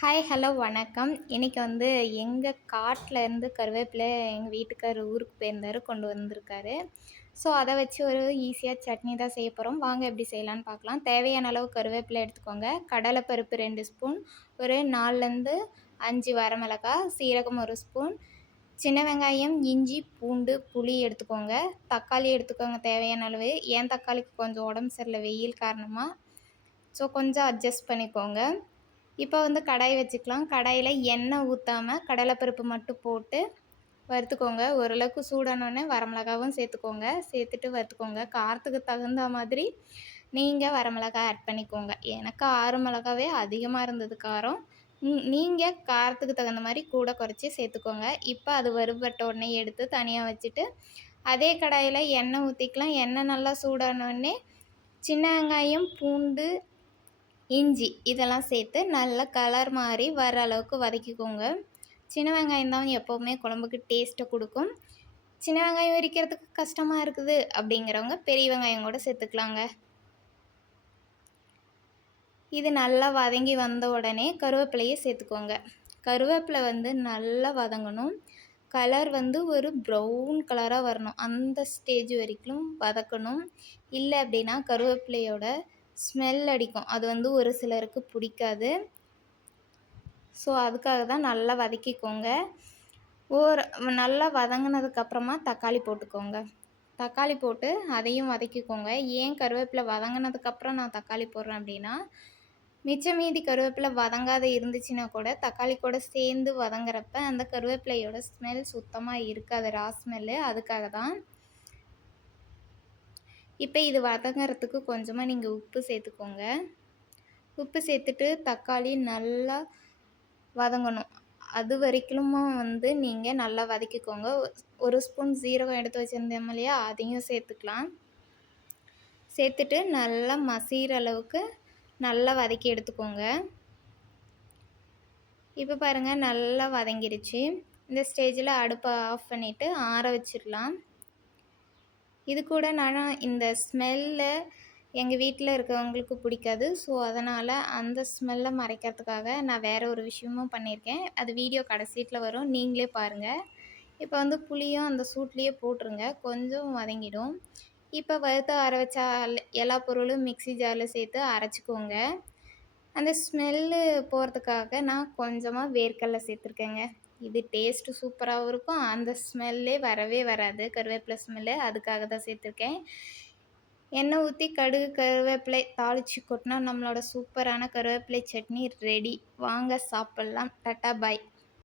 Hi, hello, வணக்கம். இன்னைக்கு வந்து எங்க காட்டுல இருந்து கருவேப்பிலை எங்க வீட்டுக்காரரு ஊருக்கு போயிருந்தாரு, கொண்டு வந்திருக்காரு. ஸோ, அத வச்சு ஒரு ஈஸியா சட்னி தான் செய்ய போறோம். வாங்க எப்படி செய்யலான்னு பார்க்கலாம். தேவையான அளவு கருவேப்பிலை எடுத்துக்கோங்க. கடலைப்பருப்பு 2 ஸ்பூன், ஒரு 4லேருந்து 5 வரமிளகாய், சீரகம் 1 ஸ்பூன், சின்ன வெங்காயம், இஞ்சி, பூண்டு, புளி எடுத்துக்கோங்க. தக்காளி எடுத்துக்கோங்க தேவையான அளவு. என் தக்காளிக்கு கொஞ்சம் உடம்பு சரியில்ல வெயில் காரணமா. ஸோ, கொஞ்சம் அட்ஜஸ்ட் பண்ணிக்கோங்க. இப்போ வந்து கடாய் வச்சுக்கலாம். கடாயில எண்ணெய் ஊத்தாம கடலைப்பருப்பு மட்டும் போட்டு வறுத்துக்கோங்க. ஓரளவுக்கு சூடானோனே வரமிளகாவும் சேர்த்துக்கோங்க. சேர்த்துட்டு வறுத்துக்கோங்க. காரத்துக்கு தகுந்த மாதிரி நீங்க வரமிளகாய் ஆட் பண்ணிக்கோங்க. எனக்கு 6 மிளகாவே அதிகமாக இருந்தது காரம். நீங்க காரத்துக்கு தகுந்த மாதிரி கூட குறைச்சி சேர்த்துக்கோங்க. இப்போ அது வறுபட்ட உடனே எடுத்து தனியாக வச்சுட்டு, அதே கடாயில எண்ணெய் ஊற்றிக்கலாம். எண்ணெய் நல்லா சூடானோடனே சின்ன வெங்காயம், பூண்டு, இஞ்சி இதெல்லாம் சேர்த்து நல்லா கலர் மாறி வர அளவுக்கு வதக்கிக்கோங்க. சின்ன வெங்காயம் தான் எப்போவுமே குழம்புக்கு டேஸ்ட்டை கொடுக்கும். சின்ன வெங்காயம் உரிக்கிறதுக்கு கஷ்டமாக இருக்குது அப்படிங்கிறவங்க பெரிய வெங்காயம் கூட சேர்த்துக்கலாங்க. இது நல்லா வதங்கி வந்த உடனே கருவேப்பிலையை சேர்த்துக்கோங்க. கருவேப்பிலை வந்து நல்லா வதங்கணும். கலர் வந்து ஒரு ப்ரௌன் கலராக வரணும். அந்த ஸ்டேஜ் வரைக்கும் வதக்கணும். இல்லை அப்படின்னா கருவேப்பிலையோட ஸ்மெல் அடிக்கும். அது வந்து ஒரு சிலருக்கு பிடிக்காது. ஸோ அதுக்காக தான் நல்லா வதக்கிக்கோங்க. நல்லா வதங்கினதுக்கப்புறமா தக்காளி போட்டுக்கோங்க. தக்காளி போட்டு அதையும் வதக்கிக்கோங்க. ஏன் கருவேப்பிலை வதங்கினதுக்கப்புறம் நான் தக்காளி போடுறேன் அப்படின்னா, மிச்ச மீதி கருவேப்பிலை வதங்காத இருந்துச்சுன்னா கூட தக்காளி கூட சேர்ந்து வதங்குறப்ப அந்த கருவேப்பிலையோட ஸ்மெல் சுத்தமாக இருக்காது, ரா ஸ்மெல்லு. அதுக்காக தான். இப்போ இது வதங்குறதுக்கு கொஞ்சமாக நீங்கள் உப்பு சேர்த்துக்கோங்க. உப்பு சேர்த்துட்டு தக்காளி நல்லா வதங்கணும். அது வரைக்கும் வந்து நீங்கள் நல்லா வதக்கிக்கோங்க. 1 ஸ்பூன் சீரகம் எடுத்து வச்சுருந்தோம் இல்லையா, அதையும் சேர்த்துக்கலாம். சேர்த்துட்டு நல்லா மசிகிற அளவுக்கு நல்லா வதக்கி எடுத்துக்கோங்க. இப்போ பாருங்கள் நல்லா வதங்கிருச்சு. இந்த ஸ்டேஜில் அடுப்பை ஆஃப் பண்ணிவிட்டு ஆற வச்சிடலாம். இது கூட நான் இந்த ஸ்மெல்லை எங்கள் வீட்டில் இருக்கிறவங்களுக்கு பிடிக்காது. ஸோ அதனால் அந்த ஸ்மெல்லை மறைக்கிறதுக்காக நான் வேறு ஒரு விஷயமும் பண்ணியிருக்கேன். அது வீடியோ கடைசியில் வரும், நீங்களே பாருங்கள். இப்போ வந்து புளியும் அந்த சூட்லேயே போட்டுருங்க, கொஞ்சம் வதங்கிடும். இப்போ வறுத்து அரை வச்ச எல்லா பொருளும் மிக்ஸி ஜாரில் சேர்த்து அரைச்சிக்கோங்க. அந்த ஸ்மெல்லு போகிறதுக்காக நான் கொஞ்சமாக வேர்க்கடலை சேர்த்துருக்கேங்க. இது டேஸ்ட்டு சூப்பராகவும் இருக்கும். அந்த ஸ்மெல்லே வரவே வராது, கருவேப்பிலை ஸ்மெல்லு. அதுக்காக தான் சேர்த்துருக்கேன். எண்ணெய் ஊற்றி கடுகு, கருவேப்பிலை தாளித்து கொட்டினா நம்மளோட சூப்பரான கருவேப்பிலை சட்னி ரெடி. வாங்க சாப்பிட்லாம். டாட்டா பாய்.